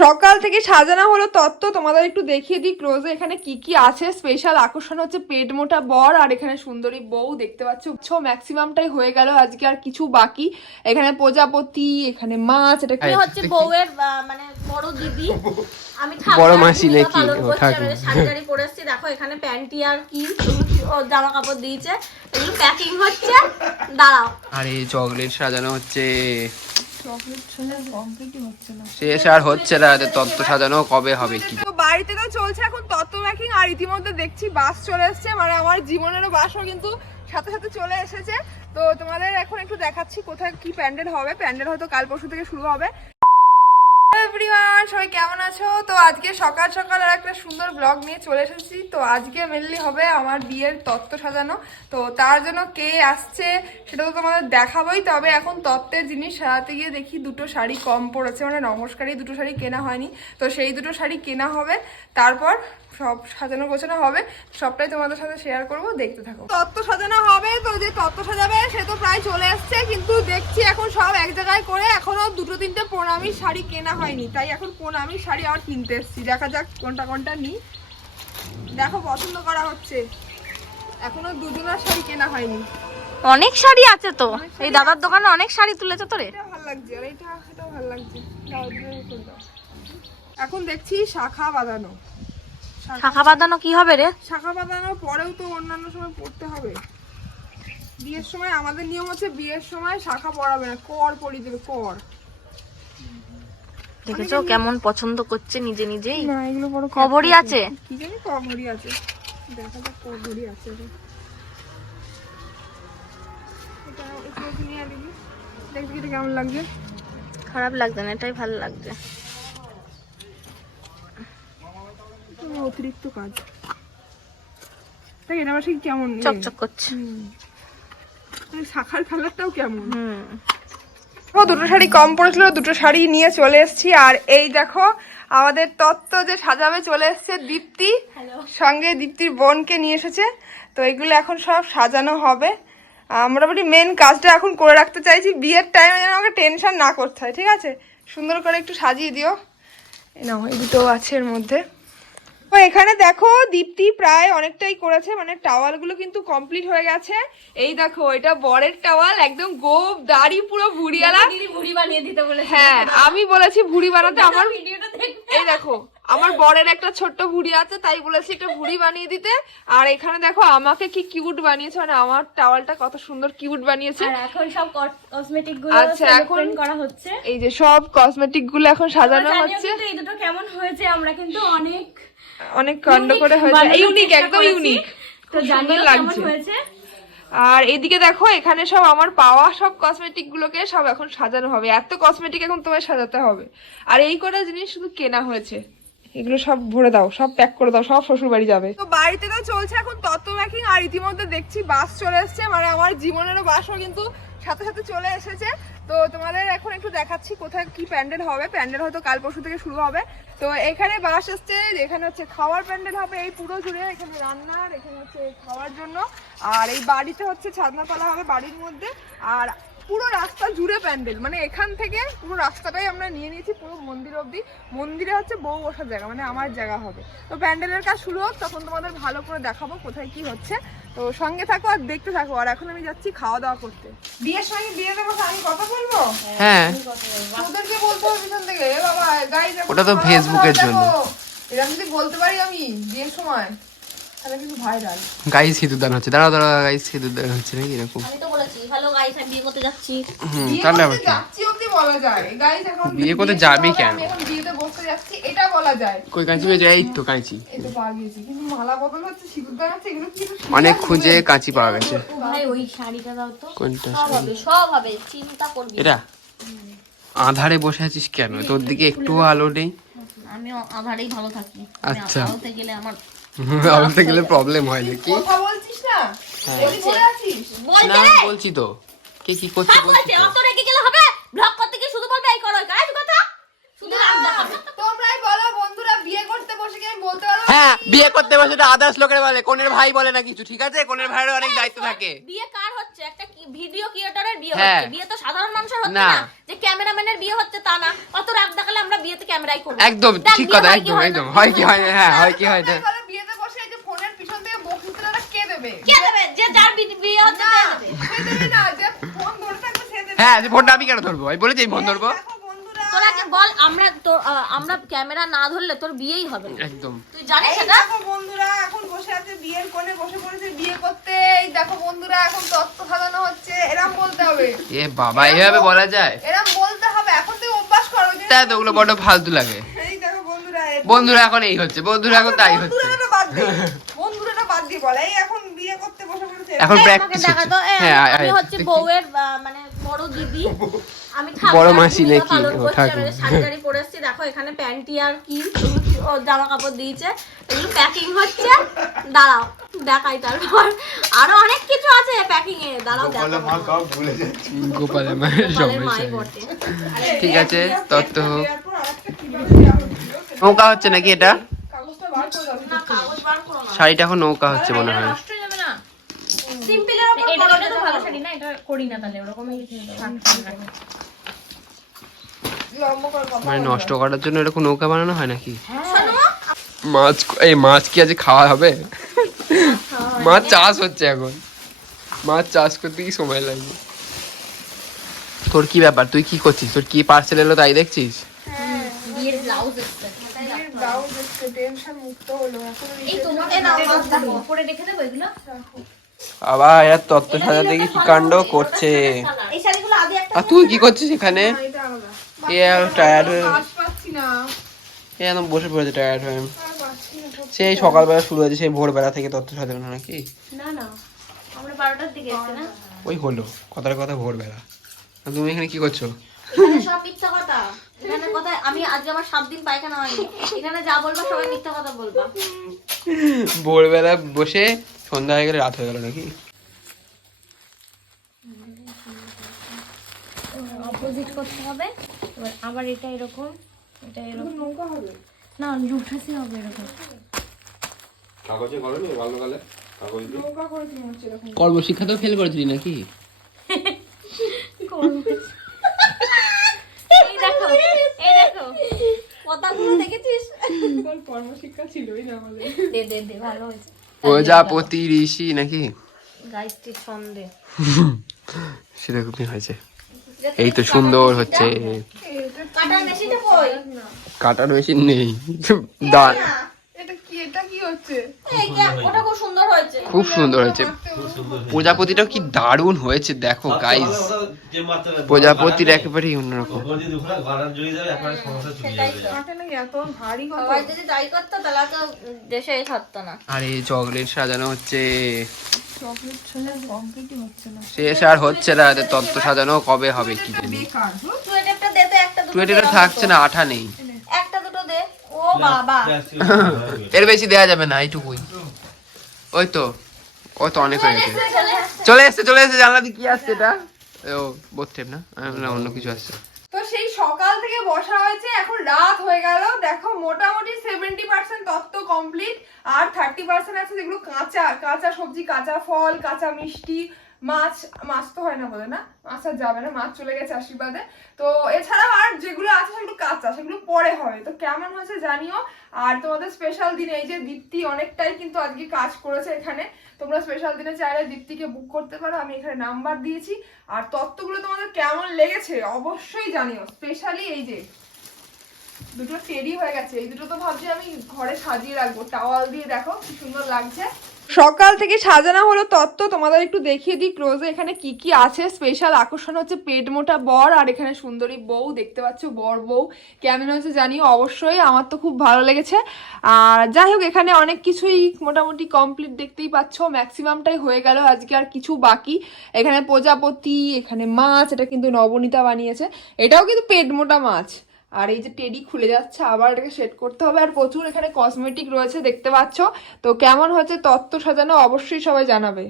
সকাল থেকে সাজানো হলো তত্ত্ব তোমাদের একটু দেখিয়ে দিই। ক্লোজে এখানে কি কি আছে? স্পেশাল আকর্ষণ হচ্ছে পেট মোটা বর আর এখানে সুন্দরী বউ দেখতে পাচ্ছ? ম্যাক্সিমামটাই হয়ে গেল আজকে আর কিছু বাকি। এখানে প্রজাপতি এখানে মাছ এটা কি হচ্ছে? বউয়ের মানে বড় দিদি। আমি বড় মাসি নাকি? শাড়ি টাড়ি পরে এসেছি। দেখো এখানে প্যান্টি আর কি জামা কাপড় দিয়েছে। এগুলো প্যাকিং হচ্ছে। দাঁড়াও। আর এই চকলেট সাজানো হচ্ছে। শেষ আর হচ্ছে না এদের তত্ত্ব সাজানো কবে হবে কি? বাড়িতে তো চলছে এখন তত্ত্ব আর ইতিমধ্যে দেখছি বাস চলে এসেছে মানে আমার জীবনেরও বাসও কিন্তু সাথে সাথে চলে এসেছে। তো তোমাদের এখন একটু দেখাচ্ছি কোথায় কি প্যান্ডেল হবে। প্যান্ডেল হয়তো কাল পরশু থেকে শুরু হবে। এভরিওয়ান সবাই কেমন আছো? তো আজকে সকাল সকাল আর একটা সুন্দর ব্লগ নিয়ে চলে এসেছি। তো আজকে মেনলি হবে আমার বিয়ের তত্ত্ব সাজানো। তো তার জন্য কে আসছে সেটা তো তোমাদের দেখাবোই। তবে এখন তত্ত্বের জিনিস সাজাতে গিয়ে দেখি দুটো শাড়ি কম পড়েছে। মানে নমস্কারই দুটো শাড়ি কেনা হয়নি। তো সেই দুটো শাড়ি কেনা হবে। তারপর সব সাজানো গোছানো হবে। সবটাই তোমাদের সাথে শেয়ার করব। দেখতে থাকো। তত্ত্ব সাজানো হবে। তো যে তত্ত্ব সাজাবে সে তো প্রায় চলে আসছে। কিন্তু দেখছি এখন সব এক জায়গায় করে এখনও দুটো তিনটে প্রণামীর শাড়ি কেনা হয়নি তাই এখন প্রণামীর শাড়ি আবার কিনতে এসছি। দেখা যাক কোনটা কোনটা নিই। দেখো পছন্দ করা হচ্ছে। এখনও দুজনের শাড়ি কেনা হয়নি। অনেক শাড়ি আছে তো। এই দাদার দোকানে অনেক শাড়ি তুলেছে তো রে এটা ভালো লাগছে আর এটা এটাও ভালো লাগছে। এখন দেখছি শাখা বাঁধানো। শাখা বাঁধানো কি হবে রে? শাখা বাঁধানোর পরেও তো অন্যান্য সময় পড়তে হবে। বিয়ের সময় আমাদের নিয়ম হচ্ছে বিয়ের সময় শাখা পড়াবে না কর পরিয়ে দেবে কর। দেখেছ কেমন পছন্দ করছে নিজে নিজেই? খবরই আছে? কি জানি কবরই আছে। দেখা যাক কেমন লাগছে? খারাপ লাগছে না এটাই ভালো লাগছে। অতিরিক্ত কাজ। দেখ এটা আবার ঠিক কেমন চকচক করছে। হুম। মানে শাখার কালারটাও কেমন? হুম। দুটো শাড়ি কম পড়েছিল দুটো শাড়ি নিয়ে চলে এসেছি। আর এই দেখো আমাদের তত্ত্ব যে সাজাবে চলে এসেছে দীপ্তি। সঙ্গে দীপ্তির বোনকে নিয়ে এসেছে। তো এগুলো এখন সব সাজানো হবে। মোটামুটি মেন কাজটা এখন করে রাখতে চাইছি। বিয়ের টাইমে যেন আমাকে টেনশন না করতে হয় ঠিক আছে? সুন্দর করে একটু সাজিয়ে দিও। নাও এই দুটো আছে এর মধ্যে। তো এখানে দেখো দীপ্তি প্রায় অনেকটাই করেছে মানে টাওয়ালগুলো কিন্তু কমপ্লিট হয়ে গেছে। এই দেখো এটা বরের টাওয়াল একদম গোপ দাড়ি পুরো ভুড়িয়ালা ভুড়ি বানিয়ে দিতে বলে হ্যাঁ আমি বলেছি ভুড়ি বানাতে আমার এই দেখো আমার বরের একটা ছোট্ট ভুড়ি আছে তাই বলেছি একটা ভুড়ি বানিয়ে দিতে। আর এখানে দেখো আমাকে কি কিউট বানিয়েছে মানে আমার টাওয়ালটা কত সুন্দর কিউট বানিয়েছে। এখন সব কসমেটিকগুলো আচ্ছা, এখন- এখন করা হচ্ছে। এই যে সব কসমেটিকগুলো এখন সাজানো হচ্ছে। এই দুটো কেমন হয়েছে আমরা কিন্তু অনেক অনেক কাণ্ড করে হয়েছে। ইউনিক একদম ইউনিক তো কেমন হয়েছে? আর এদিকে দেখো এখানে সব আমার পাওয়া সব কসমেটিক গুলোকে সব এখন সাজানো হবে। এত কসমেটিক এখন তোমায় সাজাতে হবে। আর এই কটা জিনিস শুধু কেনা হয়েছে। এগুলো সব ভরে দাও সব প্যাক করে দাও সব শ্বশুর বাড়ি যাবে। তো বাড়িতে তো চলছে এখন তত ম্যাকিং আর ইতিমধ্যে দেখছি বাস চলে এসেছে। মানে আমার জীবনেরও বাসও কিন্তু সাথে সাথে চলে এসেছে। তো তোমাদের এখন একটু দেখাচ্ছি কোথায় কি প্যান্ডেল হবে। প্যান্ডেল হয়তো কাল পরশু থেকে শুরু হবে। তো এখানে বাস এসছে, এখানে হচ্ছে খাওয়ার প্যান্ডেল হবে এই পুরো জুড়ে। এখানে রান্নার, এখানে হচ্ছে খাওয়ার জন্য। আর এই বাড়িতে হচ্ছে ছাদনাতলা হবে বাড়ির মধ্যে। আর পুরো রাস্তা জুড়ে প্যান্ডেল। মানে এখান থেকে পুরো রাস্তাটাই আমরা নিয়ে নিয়েছি পুরো মন্দির অবধি। মন্দিরে হচ্ছে বউ বসার জায়গা মানে আমার জায়গা হবে। তো প্যান্ডেলের কাজ শুরু হোক, তখন তোমাদের ভালো করে দেখাবো কোথায় কি হচ্ছে। তো সঙ্গে থাকো আর দেখতে থাকো। আর এখন আমি যাচ্ছি খাওয়া দাওয়া করতে। বিয়ের সঙ্গে বিয়ে দেবো আমি কথা বলব? হ্যাঁ। তোদেরকে বলতে হবে পিছন থেকে। এ বাবা গাইজ ওটা তো ফেসবুকের জন্য। এরকম যদি বলতে পারি আমি বিয়ের সময় তাহলে কিন্তু ভাইরাল গাইস সিঁদুরদান হচ্ছে। দাঁড়া দাঁড়া গাইস সিঁদুরদান হচ্ছে নাকি? এরকম। আমি তো বলেছি হ্যালো গাইস আমি বিয়ে করতে যাচ্ছি। হুম তাহলে আবার কি? যাচ্ছি অবধি বলা যায়। গাইজ এখন বিয়ে করতে বিয়ে যাবি কেন? আমি এখন বিয়েতে বসতে যাচ্ছি এটা বলা যায়। কই কাঁচি পেয়েছে? এই তো কাঁচি। এই তো পাওয়া গিয়েছে। কিন্তু মালা বদল হচ্ছে হচ্ছে এগুলো কি অনেক খুঁজে কাঁচি পাওয়া গেছে। ভাই ওই শাড়িটা দাও তো। কোনটা? সব হবে সব হবে চিন্তা করবি এটা? আধারে বসে আছিস কেন? তোর দিকে একটু আলো নেই। আমি আধারেই ভালো থাকি। আচ্ছা। আলোতে গেলে আমার আলোতে গেলে প্রবলেম হয় নাকি? কথা বলছিস না? বলি না বলছি তো। কে কি করছে হ্যাঁ, বলছি তো। অত রেগে গেলে হবে? ব্লগ করতে গিয়ে শুধু বলবে এই করো গাইস কথা শুধু রাগ দেখাবে তোমরাই বলো বন্ধুরা বিয়ে করতে বসে কি বলতে পারব? হ্যাঁ বিয়ে করতে বসে তো আদার্স লোকের বলে কোনের ভাই বলে না কিছু ঠিক আছে? কোনের ভাইয়ের অনেক দায়িত্ব থাকে। বিয়ে কার হচ্ছে? একটা ভিডিও ক্রিয়েটরের বিয়ে হ্যাঁ। হচ্ছে। বিয়ে তো সাধারণ মানুষের হচ্ছে না। যে ক্যামেরাম্যানের বিয়ে হচ্ছে তা না। অত রাগ দেখালে আমরা বিয়েতে ক্যামেরাই করব? একদম ঠিক কথা একদম একদম। হয় কি হয় না? হ্যাঁ হয় কি হয় না? বিয়েতে বসে এই যে ফোনের পিছন থেকে বক্তৃতাটা কে দেবে? কে দেবে? যে যার বিয়ে হচ্ছে না সে দেবে। না যে ফোন ধরে থাকবে সে দেবে। হ্যাঁ যে ফোনটা আমি কেন ধরবো? আমি বলেছি ফোন ধরবো। তোর আগে বল আমরা তো আমরা ক্যামেরা না ধরলে তোর বিয়েই হবে একদম। তুই জানিস দেখো বন্ধুরা এখন বসে আছে বিয়ের কোণে বসে পড়েছে বিয়ে করতে। এই দেখো বন্ধুরা এখন তত্ত্ব সাজানো হচ্ছে। এরম বলতে হবে। এ বাবা এভাবে বলা যায়? এরম বলতে হবে। এখন থেকে অভ্যাস করো তাই তো ওগুলো বড় ফালতু লাগে। এই দেখো বন্ধুরা বন্ধুরা এখন এই হচ্ছে বন্ধুরা এখন তাই হচ্ছে। বন্ধুরাটা বাদ দে। বন্ধুরাটা বাদ দিয়ে বলে। এই এখন বিয়ে করতে বসে পড়েছে। এখন প্র্যাকটিস হ্যাঁ আমি হচ্ছে বউয়ের মানে বড় দিদি আমি বড় মাসি নাকি? ও, ঠাকুর। শাড়ি টাড়ি পরে এসেছি, দেখো এখানে প্যান্টি আর কি ও জামা কাপড় দিয়েছে এগুলো প্যাকিং হচ্ছে। দাঁড়াও দেখাই তারপর। আরও অনেক কিছু আছে প্যাকিং এ। দাঁড়াও গোপালের মায়ের সমস্যা ঠিক আছে তত্ত্ব হোক। নৌকা হচ্ছে নাকি এটা শাড়িটা এখন নৌকা হচ্ছে মনে হয় নষ্ট হয়ে যাবে না সিম্পলের উপর এটা করো এটা তো যেটা ভালো করো। শাড়ি না এটা করি না তাহলে ওরকমই কিছু লম্বা করে কথা মানে নষ্ট করার জন্য এরকম নৌকা বানানো হয় নাকি? মাছ এই মাছ কি আজ খাওয়া হবে? মাছ চাষ হচ্ছে এখন। মাছ চাষ করতে কি সময় লাগবে তোর কি ব্যাপার? তুই কি করছিস? তোর কি পার্সেল এলো তাই দেখছিস? মুক্ত হলো। এখন এই মাছ উপর দেখো। দেবো এগুলো? আবার এরা তত্ত্ব সাজাতে কি কি কাণ্ড করছে। এই শাড়িগুলো আদি একটা আর তুই কি করছিস এখানে? এ আর টায়ার্ড হয়ে এ একদম বসে পড়েছে টায়ার্ড হয়ে। সেই সকালবেলা শুরু হয়েছে সেই ভোরবেলা থেকে তত্ত্ব সাজানো নাকি? না না। আমরা বারোটার দিকে এসছি না? ওই হলো কথার কথা ভোরবেলা। তুমি এখানে কি করছ? সব মিথ্যা কথা। এখানে কথা আমি আজকে আমার সাত দিন পায়খানা হয়নি। এখানে যা বলবা সবাই মিথ্যা কথা বলবা। ভোরবেলা বসে সন্ধ্যা হয়ে গেলে রাত হয়ে গেল নাকি? অপোজিট করতে হবে। এবার আবার এটা এরকম এটা এরকম। নৌকা হবে? না উঠাসি হবে এরকম। কাগজে করো নি বাল্যকালে কাগজ নৌকা করেছি হচ্ছে এরকম। ফেল করেছিলি নাকি? এই দেখো এই দেখো। কথাগুলো দেখেছিস? কোন কর্মশিক্ষা ছিলই না আমাদের। দে দে দে ভালো হয়েছে। প্রজাপতি ঋষি নাকি? গাইস্টিক সন্দেহ সেরকমই হয়েছে। এই তো সুন্দর হচ্ছে। কাটার মেশিন নেই। দাঁত এটা কি? এটা কি? হচ্ছে? এই যে ওটা খুব সুন্দর হয়েছে। খুব সুন্দর হয়েছে। প্রজাপতিটাও কি দারুণ হয়েছে দেখো গাইস প্রজাপতির একেবারেই অন্যরকম। কাটে নাকি এত ভারী কথা সবাই যদি তাই করতো তাহলে তো দেশেই থাকতো না। আর এই চকলেট সাজানো হচ্ছে। শেষ আর হচ্ছে না তত্ত্ব সাজানো কবে হবে কি জানি। থাকছে না আঠা নেই। একটা দুটো দে। ও বাবা। এর বেশি দেওয়া যাবে না এইটুকুই। ওই তো ওই তো অনেক হয়ে গেছে। চলে আসছে। চলে এসছে চলে এসছে জানলা দিয়ে কি আসছে এটা? অন্য কিছু আছে। তো সেই সকাল থেকে বসা হয়েছে, এখন রাত হয়ে গেল। দেখো, মোটামুটি সেভেন্টি পার্সেন্ট তত্ত্ব কমপ্লিট আর থার্টি পার্সেন্ট আছে যেগুলো কাঁচা কাঁচা সবজি, কাঁচা ফল, কাঁচা মিষ্টি মাছ মাছ তো হয় না বলে না? মাছ আর যাবে না, মাছ চলে গেছে আশীর্বাদে। তো এছাড়াও আর যেগুলো আছে, সেগুলো কাঁচা সেগুলো পরে হবে। তো কেমন হয়েছে জানিও। আর তোমাদের স্পেশাল দিনে এই যে দীপ্তি অনেকটাই কিন্তু আজকে কাজ করেছে এখানে। তোমরা স্পেশাল দিনে চাইলে দীপ্তিকে বুক করতে পারো। আমি এখানে নাম্বার দিয়েছি। আর তত্ত্বগুলো তোমাদের কেমন লেগেছে অবশ্যই জানিও। স্পেশালি এই যে দুটো টেডি হয়ে গেছে। এই দুটো তো ভাবছি আমি ঘরে সাজিয়ে রাখব। টাওয়াল দিয়ে দেখো, কি সুন্দর লাগছে। সকাল থেকে সাজানো হলো তত্ত্ব, তোমাদের একটু দেখিয়ে দিই। ক্লোজে এখানে কি কি আছে? স্পেশাল আকর্ষণ হচ্ছে পেট মোটা বর আর এখানে সুন্দরী বউ, দেখতে পাচ্ছ বর বউ। কেমন হয়েছে জানিও? অবশ্যই আমার তো খুব ভালো লেগেছে। আর যাই হোক, এখানে অনেক কিছুই মোটামুটি কমপ্লিট দেখতেই পাচ্ছ। ম্যাক্সিমামটাই হয়ে গেল, আজকে আর কিছু বাকি। এখানে প্রজাপতি, এখানে মাছ, এটা কিন্তু নবনীতা বানিয়েছে। এটাও কিন্তু পেট মোটা মাছ। আর এই যে টেডি খুলে যাচ্ছে, আবার এটাকে সেট করতে হবে। আর প্রচুর এখানে কসমেটিক রয়েছে, দেখতে পাচ্ছ? তো কেমন হচ্ছে তত্ত্ব সাজানো অবশ্যই সবাই জানাবে।